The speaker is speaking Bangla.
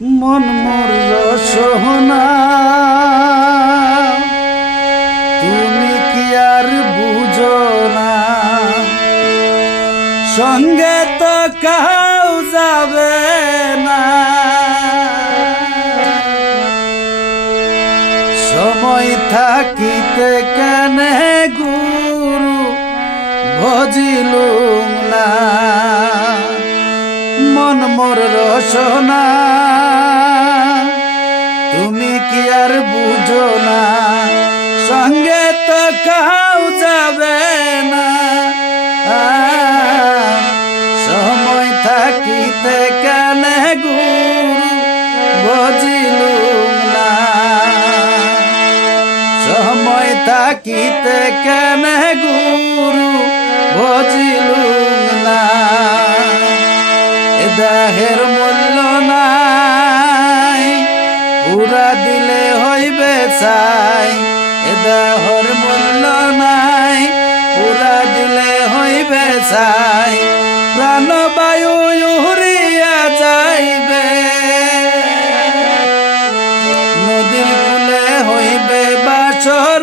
মন মোর রসনা তুমি কি আর বুঝো না, সঙ্গে তো কাউ যাবে না। সময় থাকিতে কেনে গুরু ভজিলুম না, মন মোর রসনা তুমি কি আর বুঝো না, সঙ্গে তো কাউ যাবে না। সময় থাকিতে কেনে গুরু ভজিলুম না, সময় থাকিতে কেনে গুরু ভজিলুম না। এ দেহের মূল্য নাই, পুরা দিলে হইবে চাই। এ দেহর মূল্য নাই, পুরা দিলে হইবে চাই। প্রাণবায়ু উড়িয়া যাইবে, নদীর কূলে হইবে বাসর।